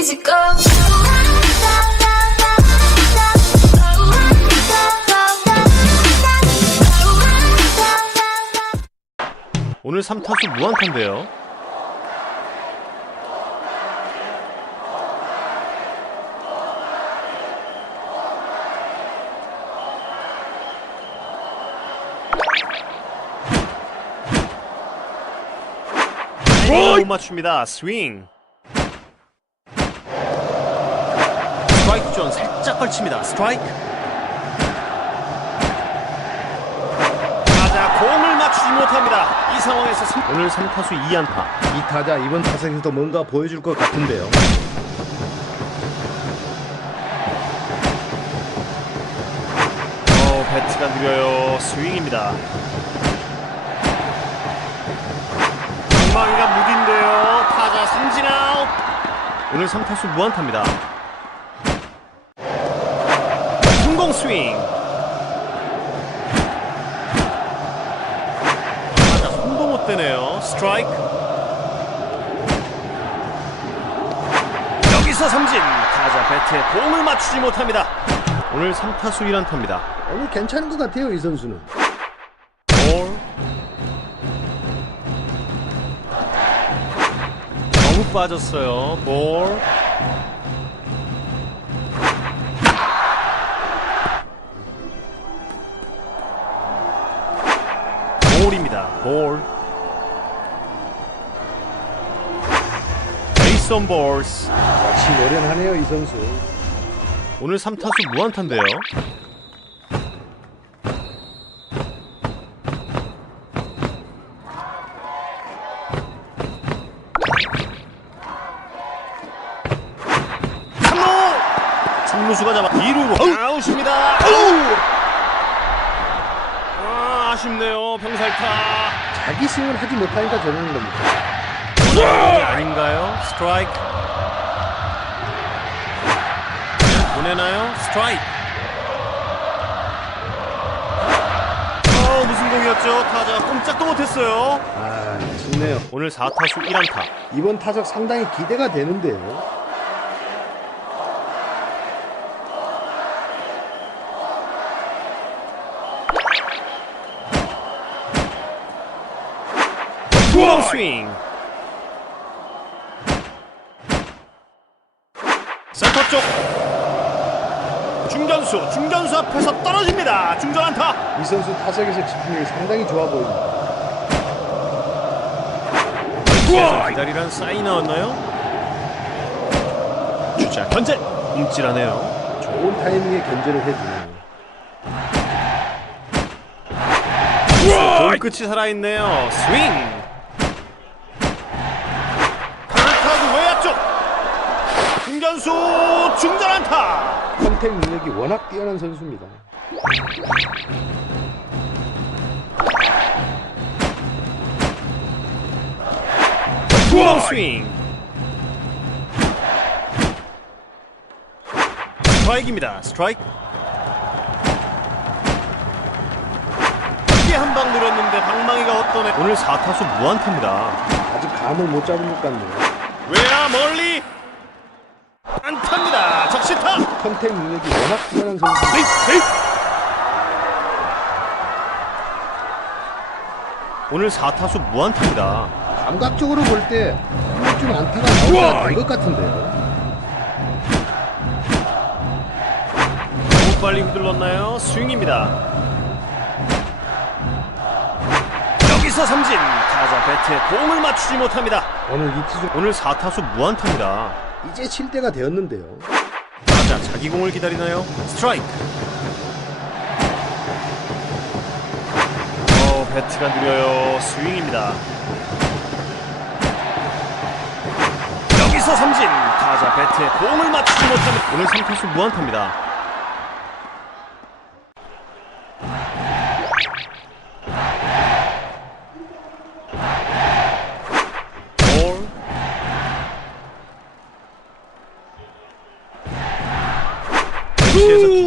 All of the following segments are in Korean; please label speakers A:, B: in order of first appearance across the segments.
A: easy go.
B: 오늘 3타수 무안타인데요. 못 맞춥니다. 스윙. 존 살짝 걸칩니다. 스트라이크. 타자 공을 맞추지 못합니다. 이 상황에서 삼- 오늘 3타수 2안타.
C: 이 타자 이번 타석에서 뭔가 보여줄 것 같은데요.
B: 어, 배트가 느려요. 스윙입니다. 방망이가 무딘데요. 타자 삼진 아웃. 오늘 3타수 무안타입니다. 스윙. 타자 손도 못 대네요. 스트라이크. 여기서 삼진. 타자 배트에 공을 맞추지 못합니다. 오늘 3타수 1안타입니다.
C: 오늘 괜찮은 것 같아요 이 선수는.
B: 볼 너무 빠졌어요 볼 볼 베이스 온 볼스
C: 역시 노련하네요 이 선수.
B: 오늘 3타수 무안타인데요
C: 스윙을 하지 못하니까 저러는 겁니다.
B: 오늘 아닌가요? 스트라이크. 보내나요? 스트라이크. 어 무슨 공이었죠? 타자가 꼼짝도 못했어요.
C: 아 아쉽네요.
B: 오늘 4타수 1안타.
C: 이번 타석 상당히 기대가 되는데요.
B: 앞에서 떨어집니다. 중전 안타.
C: 이 선수 타석에서 집중력이 상당히 좋아 보입니다.
B: 기다리란 사인 나왔나요? 주자 견제 움찔하네요.
C: 좋은 타이밍에 견제를 해주네요.
B: 볼 끝이 살아있네요. 스윙! 강타구 외야 쪽 중견수 중전 안타
C: 컨택 능력이 워낙 뛰어난 선수입니다.
B: 투아웃 스윙. 스트라이크입니다. 스트라이크. 크게 한방 누렸는데 방망이가 어떠네 오늘 4타수 무안타입니다.
C: 아직 감을 못 잡은 것 같네요.
B: 외야 멀리 시타
C: 컨택 능력이 워낙 뛰어난 선수.
B: 오늘 4타수 무안타입니다
C: 감각적으로 볼때한 번쯤 안타가 나오야 될것 같은데요.
B: 너무 빨리 휘둘렀나요? 스윙입니다. 여기서 삼진. 타자 배트에 공을 맞추지 못합니다.
C: 오늘 이투수
B: 오늘 4타수 무안타입니다.
C: 이제 칠 때가 되었는데요.
B: 자기 공을 기다리나요? 스트라이크. 어, 배트가 느려요. 스윙입니다. 여기서 삼진. 타자 배트에 공을 맞추지 못합니다. 오늘 3타수 무안타입니다.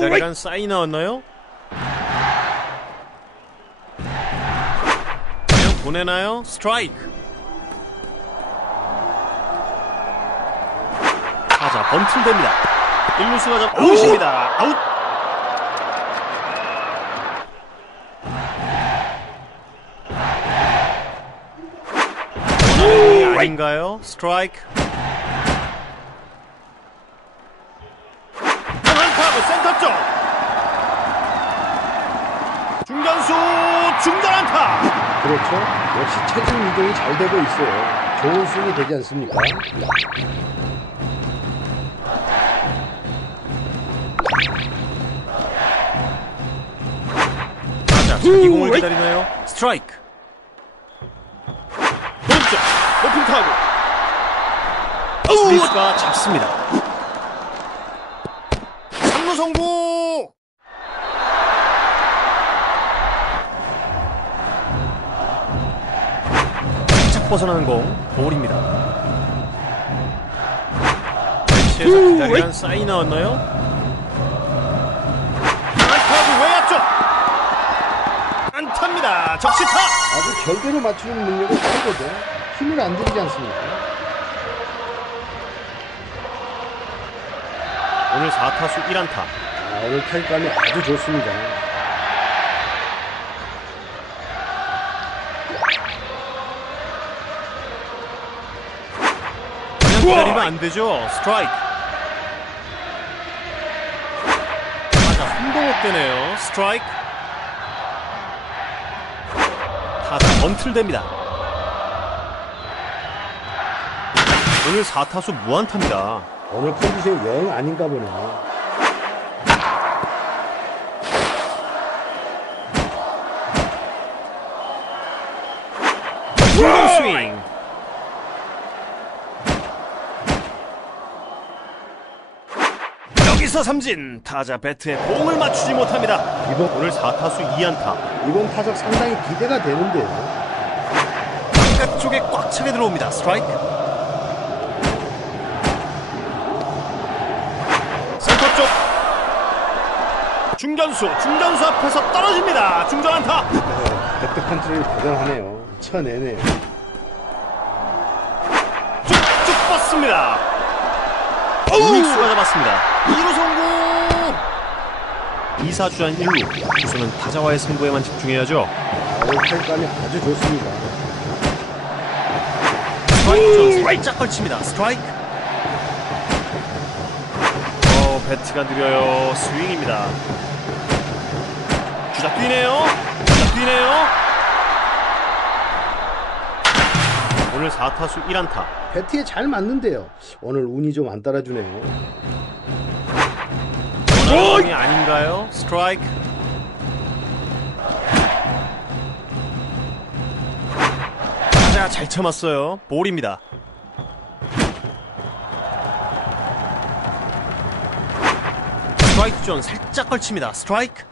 B: 기다리란 사인 나왔나요? 그냥 보내나요? 스트라이크. 타자 번틀됩니다. 1루수가 잡 아웃입니다. 아웃. 아닌가요? 스트라이크. 안타고 센터 쪽. 중간수 중간 안타.
C: 그렇죠. 역시 체중 이동이 잘 되고 있어요. 좋은 스윙이 되지 않습니까?
B: 타자 자기 공을 기다리나요? 스트라이크. 오른쪽 높은 타구. 스미스가 잡습니다. 3루 성공. 벗어나는 공 볼입니다. 벤치에서 기다리는 사인 나왔나요? 안타구 외야쪽 안타입니다. 적시타.
C: 아주 결대로 맞추는 능력은 빠르거든. 힘을 안 들이지 않습니까?
B: 오늘 4타수 1안타.
C: 아, 오늘 타격감이 아주 좋습니다.
B: 안 되죠. 스트라이크. 한도 못 되네요. 스트라이크. 타자 번틀됩니다. 오늘 4타수 무안타입니다.
C: 오늘 컨디션이 영 아닌가 보네요.
B: 2사 3진 타자 배트에 공을 맞추지 못합니다.
C: 이번
B: 오늘 4타수 2안타
C: 이번 타석 상당히 기대가 되는데요.
B: 바깥쪽에 꽉 차게 들어옵니다. 스트라이크. 센터 쪽 중견수 중견수 앞에서 떨어집니다. 중전 안타.
C: 배트 컨트롤 대단하네요. 쳐내네요.
B: 쭉쭉 뻗습니다. 우익수가 잡았습니다. 2루 성공. 2사 주전 1루. 투수는 타자와의 승부에만 집중해야죠.
C: 오늘 타격감이 아주 좋습니다.
B: 스트라이크 전 살짝 걸칩니다. 스트라이크. 어, 배트가 느려요. 스윙입니다. 주자 뛰네요. 주자 뛰네요. 오늘 4타수 1안타.
C: 배트에 잘 맞는데요. 오늘 운이 좀 안 따라주네요.
B: 공이 아닌가요? 스트라이크. 타자 잘 참았어요. 볼입니다. 스트라이크 존 살짝 걸칩니다. 스트라이크.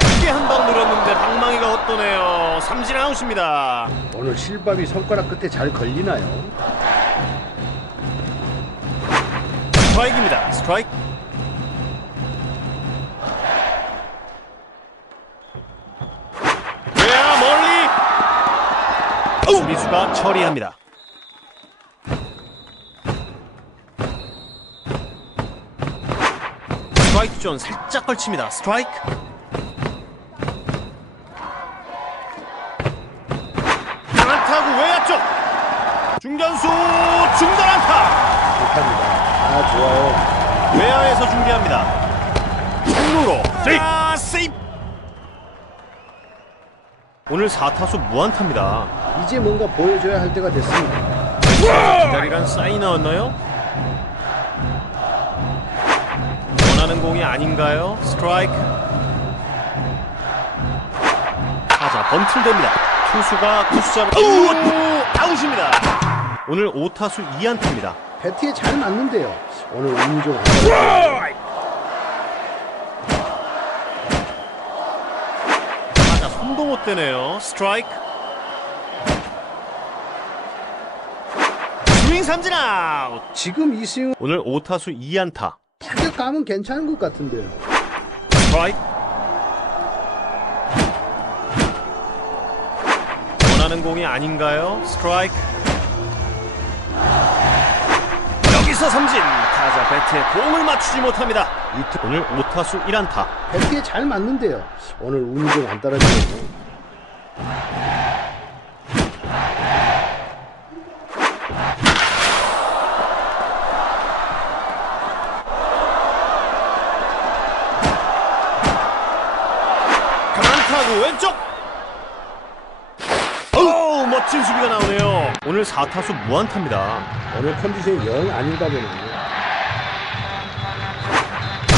B: 크게 한방 늘었는데 방망이가 헛도네요. 삼진 아웃입니다.
C: 오늘 실밥이 손가락 끝에 잘 걸리나요?
B: 스트라이크입니다. 스트라이크. 외야 멀리. 수비수가 처리합니다. 스트라이크 존 살짝 걸칩니다. 스트라이크. 안타구 외야 쪽. 중견수 중단 안타.
C: 좋답니다. 아, 좋아요.
B: 외야에서 중계합니다. 장로로 자, 세이프. 오늘 4타수 무안타입니다.
C: 이제 뭔가 보여줘야 할 때가 됐습니다.
B: 기다리란 사인 나왔나요? 원하는 공이 아닌가요? 스트라이크. 타자 번틀됩니다. 투수가 투수 잡아 오! 아웃입니다. 오늘 5타수 2안타입니다.
C: 배트에 잘 맞는데요. 오늘 운이 좀.
B: 타자 손도 못 대네요. 스트라이크. 스윙 삼진 아웃.
C: 지금 이 스윙
B: 오늘 5타수 2안타.
C: 타격감은 괜찮은 것 같은데요.
B: 스트라이크. 원하는 공이 아닌가요? 스트라이크. 여기서 삼진. 타자 배트에 공을 맞추지 못합니다. 이트 오늘 5타수 1안타.
C: 배트에 잘 맞는데요. 오늘 운이 좀 안 따라주네요.
B: 4타수 무안타입니다.
C: 오늘 컨디션이 영 아닌가 보네요.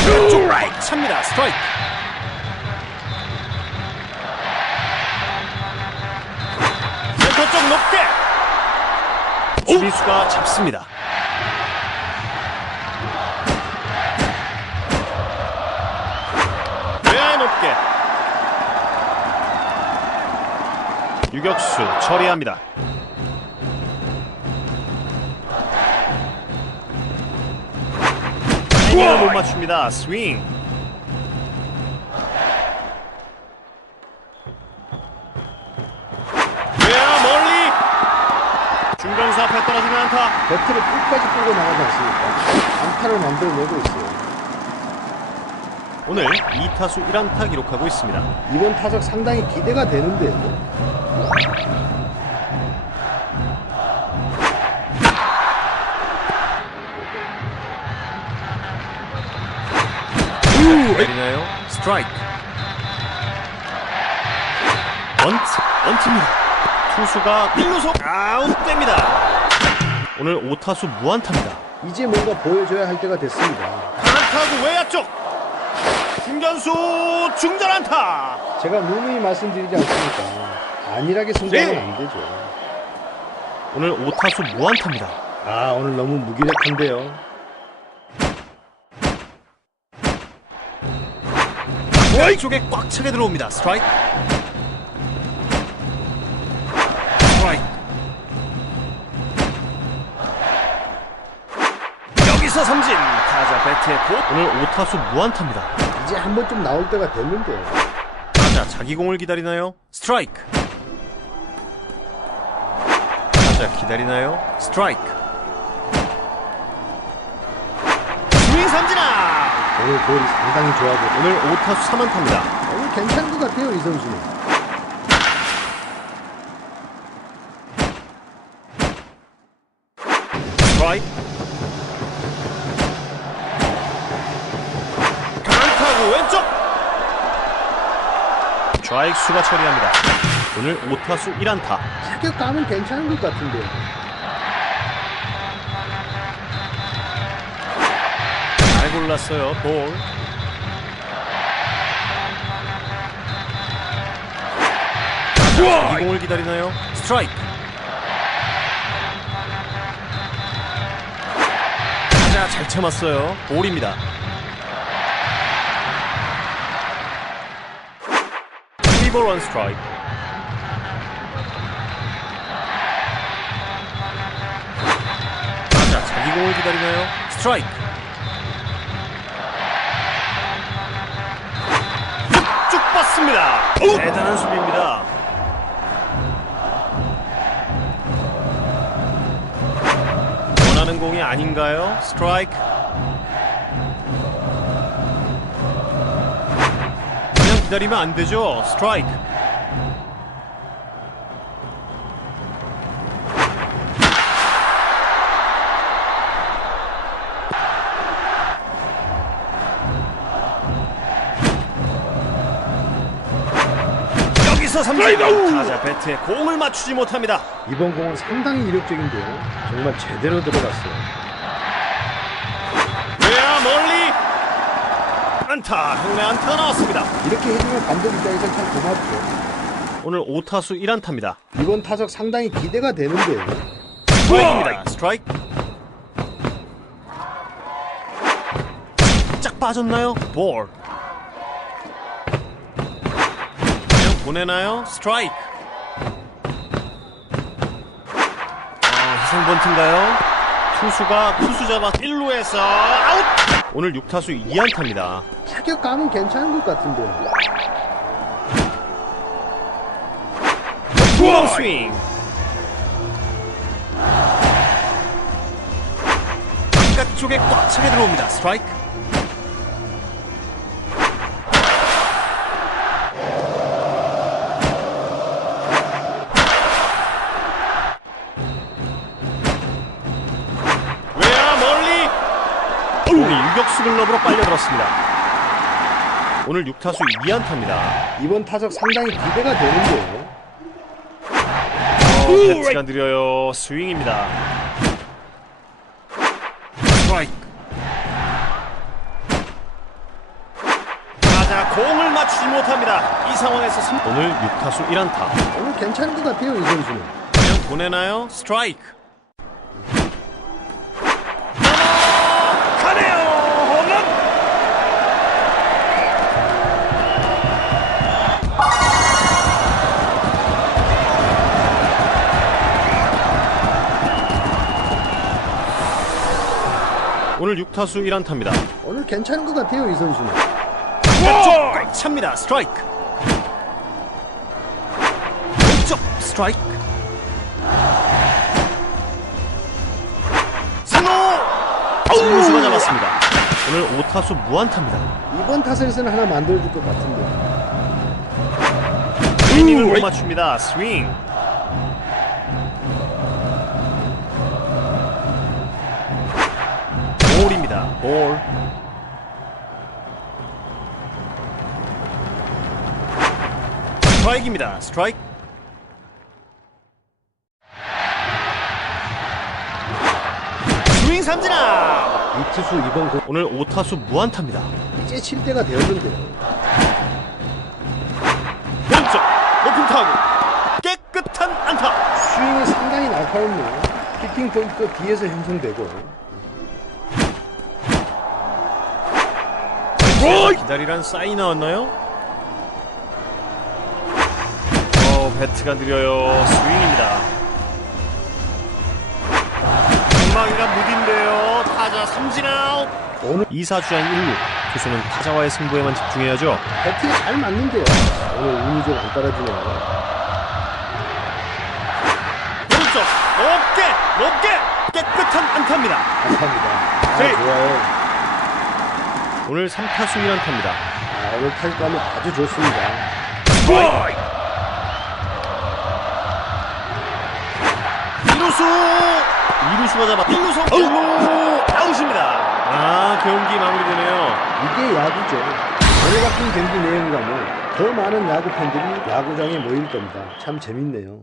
B: 왼쪽 라이트 찹니다. 스트라이크. 센터 쪽 높게. 수비수가 잡습니다. 높게. 유격수 처리합니다. 타이밍을 못 맞춥니다. 스윙. 외야 멀리. 중간수 앞에 떨어지는 안타.
C: 배트를 끝까지 끌고 나가지 않습니까? 안타를 만들어내고 있어요.
B: 오늘 2타수 1안타 기록하고 있습니다.
C: 이번 타석 상당히 기대가 되는데요.
B: 내리나요? 스트라이크. 원트, 원트입니다. 투수가 1루속 아웃됩니다. 오늘 5타수 무안타입니다.
C: 이제 뭔가 보여줘야 할 때가 됐습니다.
B: 안타구 외야 쪽. 중견수 중전 안타.
C: 제가 누누이 말씀드리지 않습니까? 안일하게 승부하면 안 되죠.
B: 오늘 5타수 무안타입니다.
C: 아 오늘 너무 무기력한데요.
B: 왼쪽에 꽉 차게 들어옵니다. 스트라이크. 스트라이크. 여기서 삼진. 타자 배트에 곧 오늘 5타수 무안타입니다.
C: 이제 한번좀 나올 때가 됐는데요.
B: 타자 자기 공을 기다리나요? 스트라이크. 타자 기다리나요? 스트라이크.
C: 오늘 볼이 상당히 좋아 보여.
B: 오늘 5타수 3안타입니다.
C: 오늘 괜찮은 것 같아요 이 선수는.
B: 스트라이크. 강타구 왼쪽. 좌익수가 처리합니다. 오늘 5타수 1안타.
C: 타격감은 괜찮은 것 같은데요.
B: 잘 골랐어요. 볼. 이 공을 기다리나요? 스트라이크. 타자 잘 참았어요. 볼입니다. 리버 원 스트라이크. 타자 자기 공을 기다리나요? 스트라이크. 대단한 수비입니다. 원하는 공이 아닌가요? 스트라이크. 그냥 기다리면 안 되죠. 스트라이크. 여기서 삼진. 타자 배트에 공을 맞추지 못합니다.
C: 이번 공은 상당히 이력적인데요. 정말 제대로 들어갔어요.
B: 외야 멀리 안타 형내 안타가 나왔습니다
C: 이렇게 해주면 감독 입장에서 참 고맙죠.
B: 오늘 5타수 1안타입니다
C: 이번 타석 상당히 기대가 되는데요.
B: 스트라이크입니다 스트라이크 짝 빠졌나요? 볼 보내나요? 스트라이크 아, 희생 번트인가요? 투수가 투수 잡아 1루에서 아웃 오늘 6타수 2안타입니다
C: 타격감은 괜찮은 것 같은데요.
B: 슬로우 스윙. 바깥쪽에 꽉 차게 들어옵니다. 스트라이크. 유격수 글러브로 빨려들었습니다. 오늘 6타수 2안타입니다.
C: 이번 타석 상당히 기대가 되는데요.
B: 어, 배트가 느려요. 스윙입니다. 스트라이크. 타자 공을 맞추지 못합니다. 이 상황에서 삼- 오늘 6타수 1안타.
C: 오늘 괜찮은 것 같아요, 이 선수는.
B: 그냥 보내나요? 스트라이크. 오늘 6타수 1안타입니다.
C: 오늘 괜찮은 것 같아요, 이 선수는.
B: 왼쪽 꽉 찹니다. 스트라이크. 왼쪽 스트라이크. 상호. 승무수가 잡았습니다. 오늘 5타수 무안타입니다.
C: 이번 타석에서는 하나 만들어줄 것 같은데.
B: 타이밍을 못 맞춥니다. 스윙. 볼. 스트라이크입니다. 스트라이크. 스윙 삼진 아웃.
C: 이투수 이번 공
B: 오늘 5타수 무안타입니다.
C: 이제 칠 때가 되었는데요.
B: 왼쪽 높은 타구 깨끗한 안타.
C: 스윙이 상당히 날카롭네요. 히팅 포인트 뒤에서 형성되고.
B: 기다리란 사인이 나왔나요? 어, 배트가 느려요. 스윙입니다. 전망이가 무딘데요. 타자 삼진 아웃.
C: 오늘
B: 2사 주한 1루. 투수는 타자와의 승부에만 집중해야죠.
C: 배트에 잘 맞는데요. 오늘 운이 좀 안 따라주네요.
B: 오른쪽 높게 높게 깨끗한 안타입니다.
C: 감사합니다. 아,
B: 네.
C: 좋아요.
B: 오늘 3타수 1안타입니다.
C: 아, 오늘 타격감이 아주 좋습니다.
B: 이루수 이루수가 잡아 이루수 아웃입니다. 아 경기 마무리되네요.
C: 이게 야구죠. 오늘 같은 경기 내용이라면 더 많은 야구 팬들이 야구장에 모일 겁니다. 참 재밌네요.